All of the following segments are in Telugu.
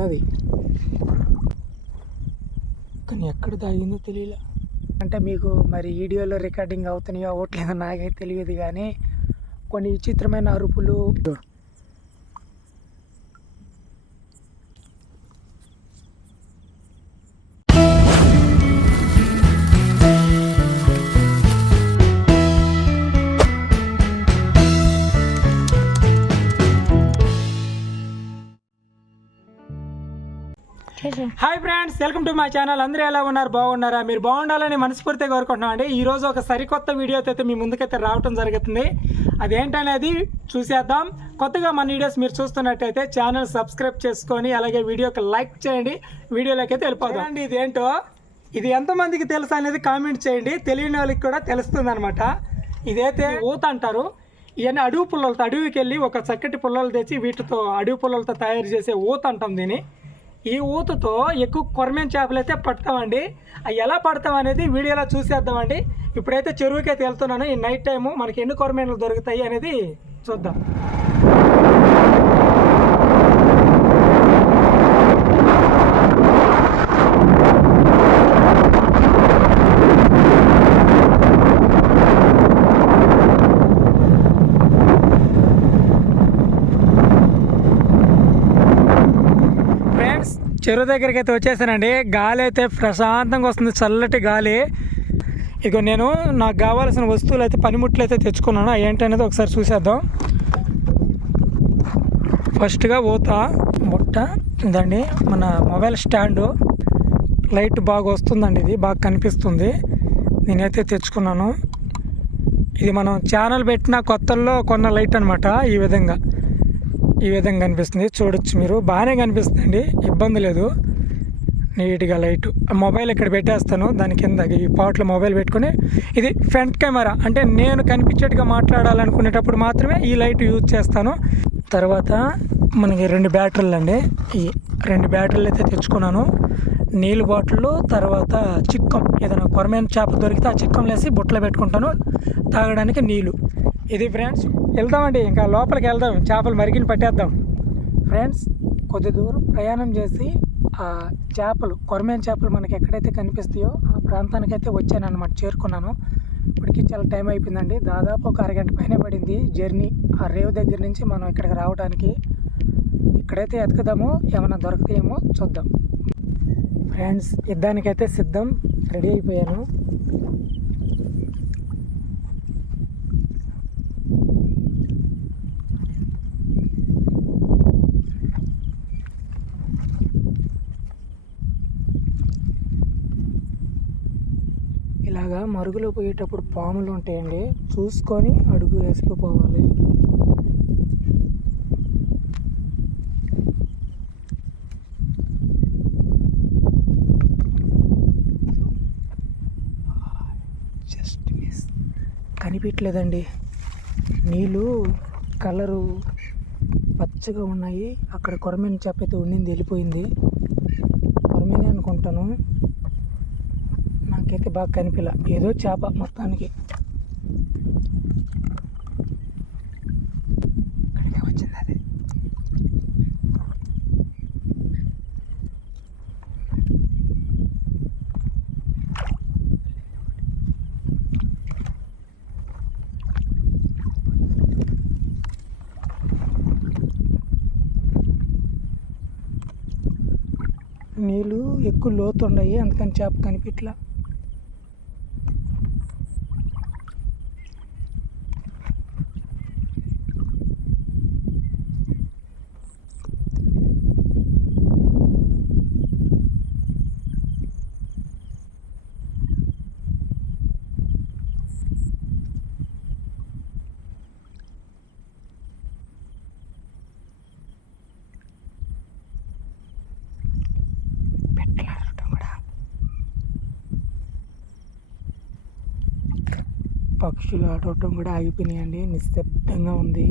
ఉన్నది. కానీ ఎక్కడ దాగిందో తెలియలే. అంటే మీకు మరి వీడియోలో రికార్డింగ్ అవుతున్నాయో అవట్లేదో నాకైతే తెలియదు కానీ కొన్ని విచిత్రమైన అరుపులు hi friends welcome to my channel అందరూ ఎలా ఉన్నారు? బాగున్నారా? మీరు బాగుండాలని మనస్ఫూర్తిగా కోరుకుంటున్నాం అండి. ఈ రోజు ఒక సరికొత్త వీడియోతో అయితే మీ ముందుకైతే రావటం జరుగుతుంది. అదేంటనేది చూసేద్దాం. కొత్తగా మన వీడియోస్ మీరు చూస్తున్నట్టయితే ఛానల్ సబ్స్క్రైబ్ చేసుకొని అలాగే వీడియోకి లైక్ చేయండి. వీడియోలోకి అయితే వెళ్ళిపోదాం. అండి ఇదేంటో? ఇది ఎంతమందికి తెలుసు అనేది కామెంట్ చేయండి. తెలియని వాళ్ళకి కూడా తెలుస్తుంది అనమాట ఇదైతే ఊత అంటారు. ఇవన్నీ అడవి పుల్లలతో అడవికి వెళ్ళి ఒక చక్కటి పుల్లలు తెచ్చి వీటితో అడవి పుల్లలతో తయారు చేసే ఊత అంటాం దీన్ని. ఈ ఊతతో ఎక్కువ కొరమేం చేపలు అయితే పడతామండి. అవి ఎలా పడతాం అనేది వీడియోలో చూసేద్దామండి. ఇప్పుడైతే చెరువుకి అయితే వెళ్తున్నాను. ఈ నైట్ టైము మనకి ఎన్ని కొరమేనలు దొరుకుతాయి అనేది చూద్దాం ఫ్రెండ్స్ చెరువు దగ్గరికి అయితే వచ్చేసానండి. గాలి అయితే ప్రశాంతంగా వస్తుంది చల్లటి గాలి. ఇక నేను నాకు కావాల్సిన వస్తువులు అయితే పనిముట్లు అయితే తెచ్చుకున్నాను. ఏంటనేది ఒకసారి చూసేద్దాం. ఫస్ట్గా ఊత బుట్ట ఇదండి మన మొబైల్ స్టాండు. లైట్ బాగా వస్తుందండి ఇది బాగా కనిపిస్తుంది. నేనైతే తెచ్చుకున్నాను. ఇది మనం ఛానల్ పెట్టిన కొత్తల్లో కొన్న లైట్ అనమాట ఈ విధంగా. ఈ విధంగా కనిపిస్తుంది. చూడొచ్చు మీరు. బాగానే కనిపిస్తుందండి. ఇబ్బంది లేదు. నీట్గా లైట్. మొబైల్ ఇక్కడ పెట్టేస్తాను. దాని కింద ఈ పాట్లో మొబైల్ పెట్టుకొని. ఇది ఫ్రంట్ కెమెరా. అంటే నేను కనిపించేట్టుగా మాట్లాడాలనుకునేటప్పుడు మాత్రమే ఈ లైట్ యూజ్ చేస్తాను. తర్వాత మనకి రెండు బ్యాటరీలు అండి. ఈ రెండు బ్యాటరీలు అయితే తెచ్చుకున్నాను. నీళ్ళు బాటిల్ తర్వాత చిక్కం. ఏదైనా కొరమైన చేప దొరికితే ఆ చిక్కం వేసి బుట్టలో పెట్టుకుంటాను. తాగడానికి నీళ్ళు. ఇది ఫ్రెండ్స్ వెళ్దామండి. ఇంకా లోపలికి వెళ్దాం. చేపలు మరిగిన పట్టేద్దాం. ఫ్రెండ్స్ కొద్ది దూరం ప్రయాణం చేసి ఆ చేపలు కొరమేన చేపలు మనకి ఎక్కడైతే కనిపిస్తాయో ఆ ప్రాంతానికి అయితే వచ్చాను అనమాట చేరుకున్నాను. ఇప్పటికి చాలా టైం అయిపోయిందండి. దాదాపు ఒక అరగంట పైన పడింది జర్నీ. ఆ రేవు దగ్గర నుంచి మనం ఇక్కడికి రావడానికి. ఇక్కడైతే ఎతకదాము. ఏమైనా దొరుకుతాయేమో చూద్దాం. ఫ్రెండ్స్ యుద్ధానికైతే సిద్ధం. రెడీ అయిపోయాను ఇలాగా మరుగులో పోయేటప్పుడు పాములు ఉంటాయండి. చూసుకొని అడుగు వేస్తూ పోవాలి జస్ట్ మిస్. కనిపించలేదండి నీళ్ళు కలరు పచ్చగా ఉన్నాయి. అక్కడ కొరమైన చేప అయితే ఉండింది వెళ్ళిపోయింది కొరమేనే అనుకుంటాను నాకైతే బాగా కనిపిల. ఏదో చేప మొత్తానికి. నీళ్ళు ఎక్కువ లోతుండయి అందుకని చేప కనిపించలే పక్షులు ఆడటం కూడా ఆగిపోయినాయండి. నిశ్శబ్దంగా ఉంది.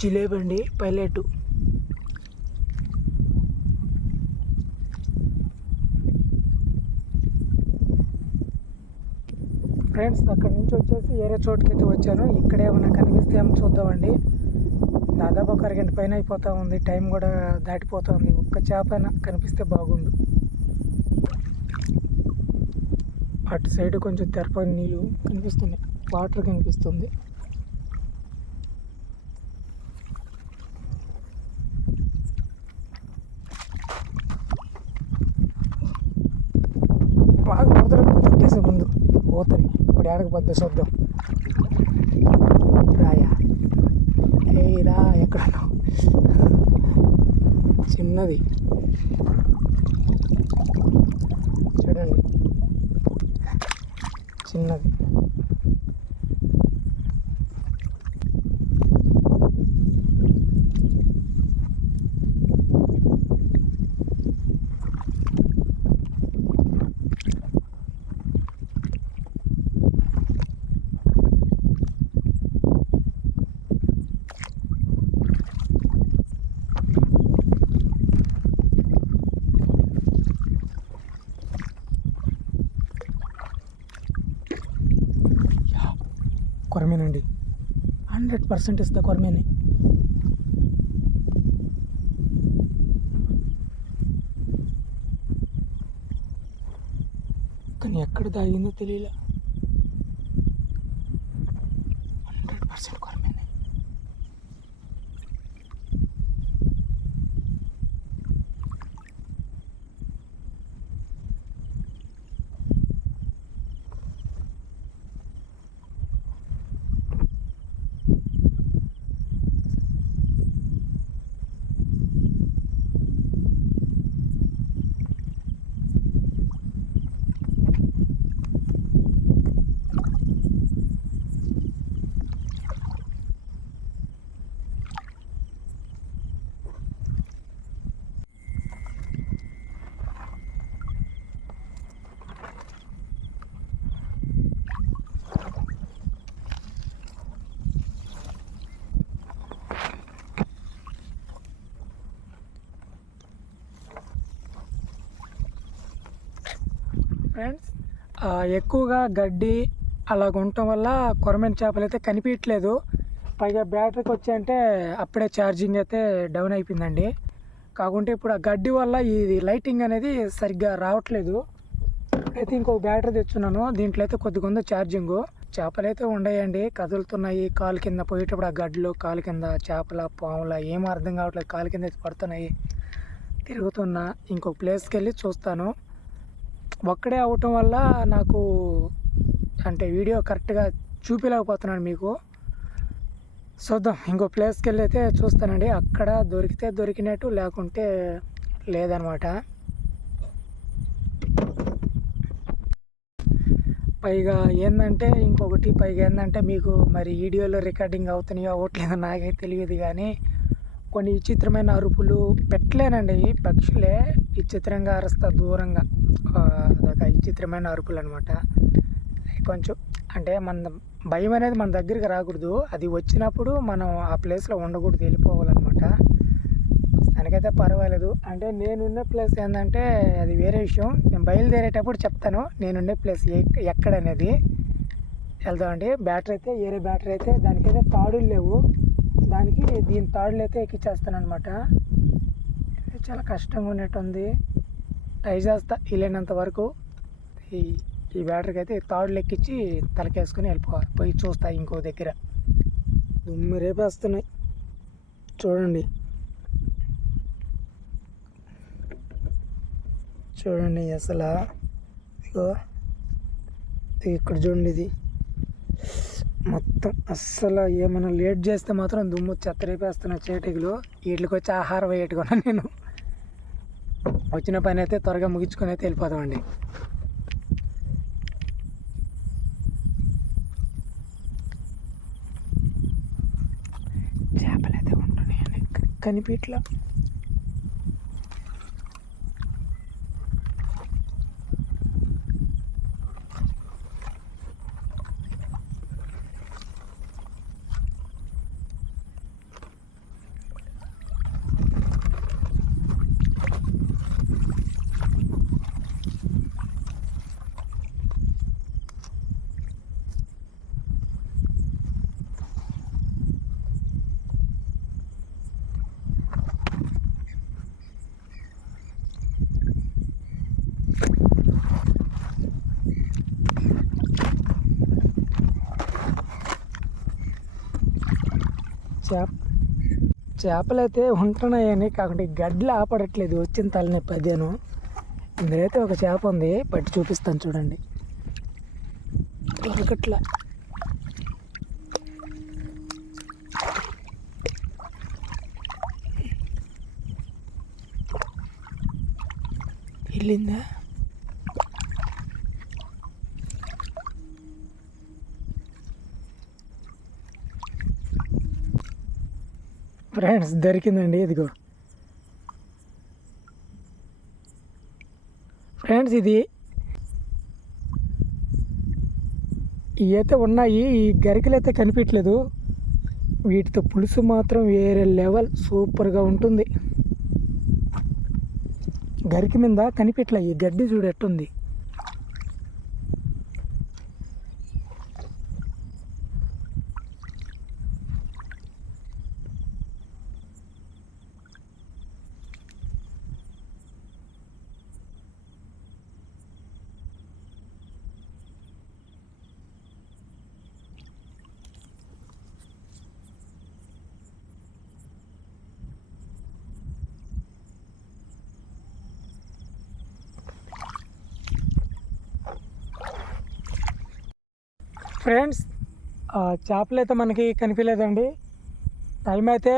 జిలేబండి అండి ఫ్రెండ్స్ అక్కడి నుంచి వచ్చేసి వేరే చోటుకి అయితే వచ్చాను. ఇక్కడ ఏమైనా కనిపిస్తే ఏమో చూద్దామండి. దాదాపు ఒక అరగంట పైన అయిపోతా ఉంది. టైం కూడా దాటిపోతుంది ఒక్క చేప కనిపిస్తే బాగుండు. అటు సైడ్ కొంచెం తెరపని నీళ్ళు కనిపిస్తున్నాయి. వాటర్ కనిపిస్తుంది బాగా వరదలు పెట్టేసే ముందు పోతని ఇప్పుడు ఏడకు పొద్దు శబ్దం. రాయా. ఏ రా ఎక్కడ చిన్నది. చూడండి చిన్నది. హండ్రెడ్ పర్సెంట్ ఇస్తా కొరమేని. కానీ ఎక్కడ దాగిందో తెలియలే. Hundred percent కొరమే. ఫ్రెండ్స్ ఎక్కువగా గడ్డి అలాగ ఉండటం వల్ల కొరమైన చేపలు అయితే కనిపించట్లేదు. పైగా బ్యాటరీకి వచ్చాయంటే అప్పుడే ఛార్జింగ్ అయితే డౌన్ అయిపోయిందండి. కాకుంటే ఇప్పుడు ఆ గడ్డి వల్ల ఇది లైటింగ్ అనేది సరిగ్గా రావట్లేదు. అయితే ఇంకో బ్యాటరీ తెచ్చున్నాను. దీంట్లో అయితే కొద్దిగా ఉంది ఛార్జింగ్ చేపలు అయితే ఉండయండి. కదులుతున్నాయి. కాలు కింద పోయేటప్పుడు ఆ గడ్డలు కాలు కింద చేపల పాముల ఏం అర్థం కావట్లేదు. కాలు కింద అయితే పడుతున్నాయి. తిరుగుతున్నా. ఇంకొక ప్లేస్కి వెళ్ళి చూస్తాను. ఒక్కడే అవటం వల్ల నాకు అంటే వీడియో కరెక్ట్గా చూపించలేకపోతున్నాను మీకు. చూద్దాం. ఇంకో ప్లేస్కి వెళ్ళైతే చూస్తానండి. అక్కడ దొరికితే దొరికినట్టు లేకుంటే లేదనమాట. పైగా ఏంటంటే ఇంకొకటి పైగా ఏంటంటే మీకు మరి వీడియోలో రికార్డింగ్ అవుతున్నాయో అవ్వట్లేదో నాకైతే తెలియదు కానీ కొన్ని విచిత్రమైన అరుపులు పెట్టలేనండి. పక్షులే విచిత్రంగా అరుస్తా దూరంగా. అదొక విచిత్రమైన అరుపులు అనమాట కొంచెం అంటే మన భయం అనేది మన దగ్గరికి రాకూడదు. అది వచ్చినప్పుడు మనం ఆ ప్లేస్లో ఉండకూడదు వెళ్ళిపోవాలన్నమాట దానికైతే పర్వాలేదు. అంటే నేనున్న ప్లేస్ ఏంటంటే అది వేరే విషయం. నేను బయలుదేరేటప్పుడు చెప్తాను. నేనున్న ప్లేస్ ఎక్- ఎక్కడనేది. వెళ్దామండి. బ్యాటరీ అయితే వేరే బ్యాటరీ అయితే దానికైతే తాడులు లేవు. దానికి దీని తాడులు అయితే ఎక్కిచ్చేస్తాను అనమాట చాలా కష్టంగా ఉన్నట్టుంది. ట్రై చేస్తా వీలైనంత వరకు ఈ ఈ బ్యాటరీకి అయితే తాడులు ఎక్కించి తలకేసుకుని వెళ్ళిపోవాలి. పోయి చూస్తా ఇంకో దగ్గర. దుమ్ము రేపేస్తున్నాయి. చూడండి. చూడండి అసలు. ఇదిగో. ఇక్కడ చూడండి ఇది. మొత్తం అస్సలు ఏమైనా లేట్ చేస్తే మాత్రం దుమ్ము చెత్త రేపేస్తున్న చేటికలు. వీటికి వచ్చి ఆహారం వేయట్టుకున్నా నేను. వచ్చిన పని అయితే త్వరగా ముగించుకొని అయితే వెళ్ళిపోతామండి. చేపలు అయితే ఉంటున్నాయండి కనిపించట్లా చేప చేపలు అయితే ఉంటున్నాయని కాకుండా ఈ గడ్డలు ఆపడట్లేదు. వచ్చిన తలనొప్పి అదేను. ఇందులో ఒక చేప ఉంది. పట్టి చూపిస్తాను చూడండి. దొరకట్లా వెళ్ళిందా? ఫ్రెండ్స్ దొరికిందండి ఇదిగో. ఫ్రెండ్స్ ఇది ఇవైతే అయితే ఉన్నాయి ఈ గరికలు అయితే కనిపించలేదు వీటితో పులుసు మాత్రం వేరే లెవెల్ సూపర్గా ఉంటుంది. గరికి మీద కనిపించలే ఈ గడ్డి చూడట్టుంది ఫ్రెండ్స్ చేపలు అయితే మనకి కనిపించలేదండి టైం అయితే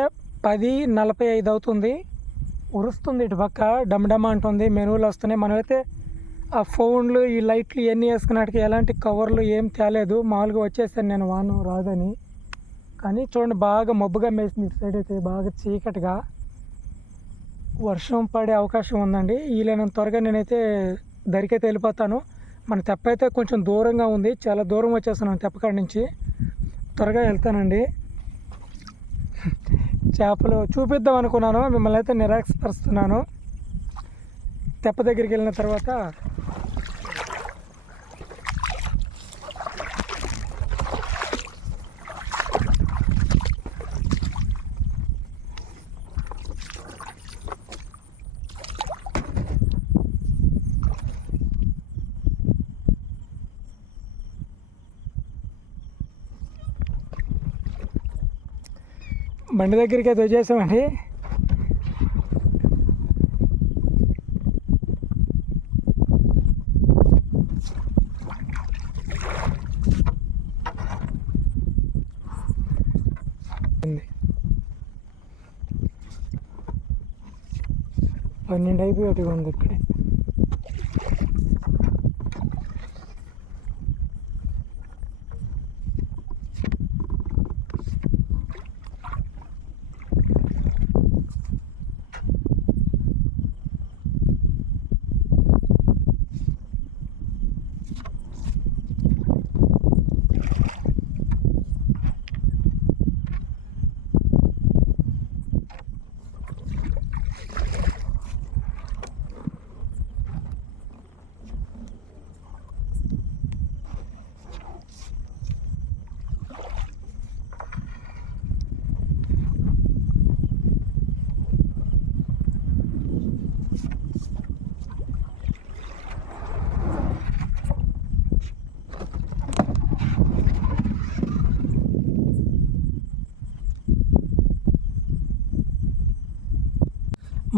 పది నలభై ఐదు అవుతుంది. ఉరుస్తుంది ఇటు పక్క డమ్ అంటుంది మెనువులు వస్తున్నాయి. మనమైతే ఆ ఫోన్లు ఈ లైట్లు ఇవన్నీ వేసుకున్నట్టుగా ఎలాంటి కవర్లు ఏం తేలేదు. మామూలుగా వచ్చేసాను నేను వాను రాదని. కానీ చూడండి బాగా మబ్బుగా మేసింది ఇటు సైడ్ అయితే బాగా చీకటిగా. వర్షం పడే అవకాశం ఉందండి. వీలైనంత త్వరగా నేనైతే దరికైతే వెళ్ళిపోతాను. మన తెప్ప అయితే కొంచెం దూరంగా ఉంది. చాలా దూరం వచ్చేస్తున్నాను తెప్పకాడ నుంచి. త్వరగా వెళ్తానండి. చేపలు చూపిద్దాం అనుకున్నాను. మిమ్మల్ని అయితే నిరాశపరుస్తున్నాను. తెప్ప దగ్గరికి వెళ్ళిన తర్వాత బండి దగ్గరికి అయితే వచ్చేసామండి. పన్నెండు అయిపోయి ఒకటి ఉంది ఇక్కడే.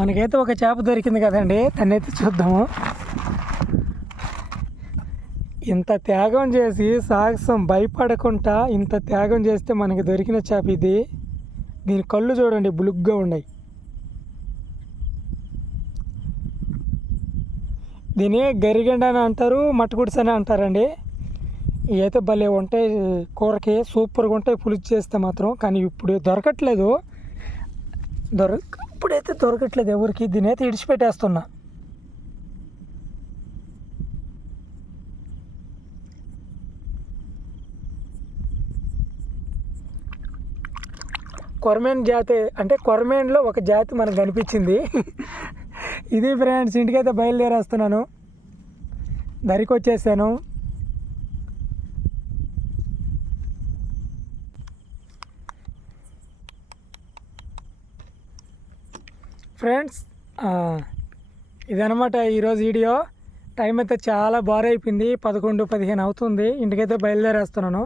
మనకైతే ఒక చేప దొరికింది కదండి తనైతే చూద్దాము. ఇంత త్యాగం చేసి సాహసం భయపడకుండా ఇంత త్యాగం చేస్తే మనకి దొరికిన చేప ఇది. దీని కళ్ళు చూడండి బులుగ్గా ఉన్నాయి. దీని గరిగండ అని అంటారు మట్టుగుడిస అని అంటారండి. ఇవైతే అయితే భలే ఉంటాయి కూరకి సూపర్గా ఉంటాయి పులుసు చేస్తే మాత్రం. కానీ ఇప్పుడు దొరకట్లేదు. దొరక ఇప్పుడైతే దొరకట్లేదు ఎవరికి. దీనైతే ఇడిచిపెట్టేస్తున్నా. కొరమేన్ జాతి అంటే కొరమేన్లో ఒక జాతి మనకు కనిపించింది. ఇది ఫ్రెండ్స్ ఇంటికైతే బయలుదేరేస్తున్నాను. దరికి వచ్చేసాను. ఫ్రెండ్స్ ఇదనమాట ఈరోజు వీడియో. టైం అయితే చాలా బాగా అయిపోయింది. పదకొండు పదిహేను అవుతుంది. ఇంటికైతే బయలుదేరేస్తున్నాను.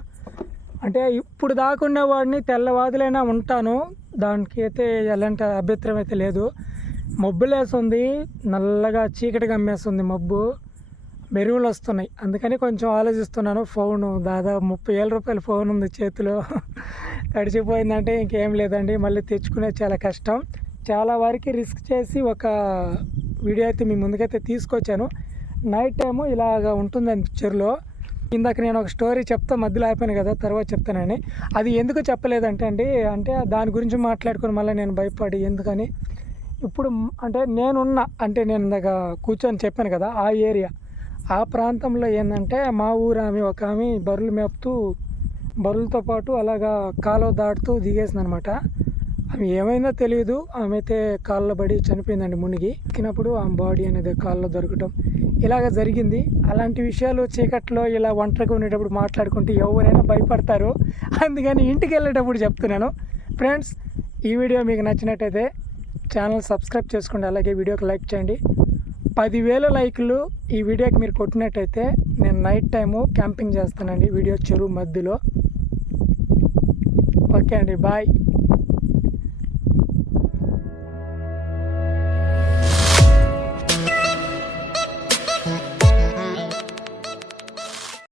అంటే ఇప్పుడు దాకా వాడిని తెల్లవాదులైనా ఉంటాను. దానికి అయితే ఎలాంటి అభ్యంతరం అయితే లేదు. మబ్బులేస్తుంది నల్లగా చీకటి కమ్మేస్తుంది మబ్బు. మెరుగులు వస్తున్నాయి. అందుకని కొంచెం ఆలోచిస్తున్నాను. ఫోను దాదాపు ముప్పై వేల రూపాయల ఫోన్ ఉంది చేతిలో. తడిచిపోయిందంటే ఇంకేం లేదండి. మళ్ళీ తెచ్చుకునే చాలా కష్టం. చాలా వరకు రిస్క్ చేసి ఒక వీడియో అయితే మీ ముందుకైతే తీసుకొచ్చాను. నైట్ టైము ఇలాగ ఉంటుందని చెరులో ఇందాక నేను ఒక స్టోరీ చెప్తా మధ్యలో అయిపోయాను కదా తర్వాత చెప్తానని. అది ఎందుకు చెప్పలేదంటే అండి అంటే దాని గురించి మాట్లాడుకుని మళ్ళీ నేను భయపడి ఎందుకని? ఇప్పుడు అంటే నేనున్న అంటే నేను ఇందాక కూర్చొని చెప్పాను కదా ఆ ఏరియా. ఆ ప్రాంతంలో ఏంటంటే మా ఊరు ఆమె ఒక ఆమె బర్రెలు మేపుతూ బర్రెలతో పాటు అలాగా కాలువ దాటుతూ దిగేసింది అనమాట ఆమె ఏమైందో తెలియదు ఆమె అయితే కాళ్ళలో పడి చనిపోయిందండి మునిగి. ఎక్కినప్పుడు ఆమె బాడీ అనేది కాళ్ళలో దొరకటం ఇలాగ జరిగింది. అలాంటి విషయాలు చీకట్లో ఇలా ఒంటరిగా ఉండేటప్పుడు మాట్లాడుకుంటే ఎవరైనా భయపడతారు. అందుకని ఇంటికి వెళ్ళేటప్పుడు చెప్తున్నాను. ఫ్రెండ్స్ ఈ వీడియో మీకు నచ్చినట్టయితే ఛానల్ సబ్స్క్రైబ్ చేసుకోండి. అలాగే వీడియోకి లైక్ చేయండి. పదివేల లైక్లు ఈ వీడియోకి మీరు కొట్టినట్టయితే నేను నైట్ టైము క్యాంపింగ్ చేస్తానండి వీడియో చెరువు మధ్యలో. ఓకే అండి బాయ్.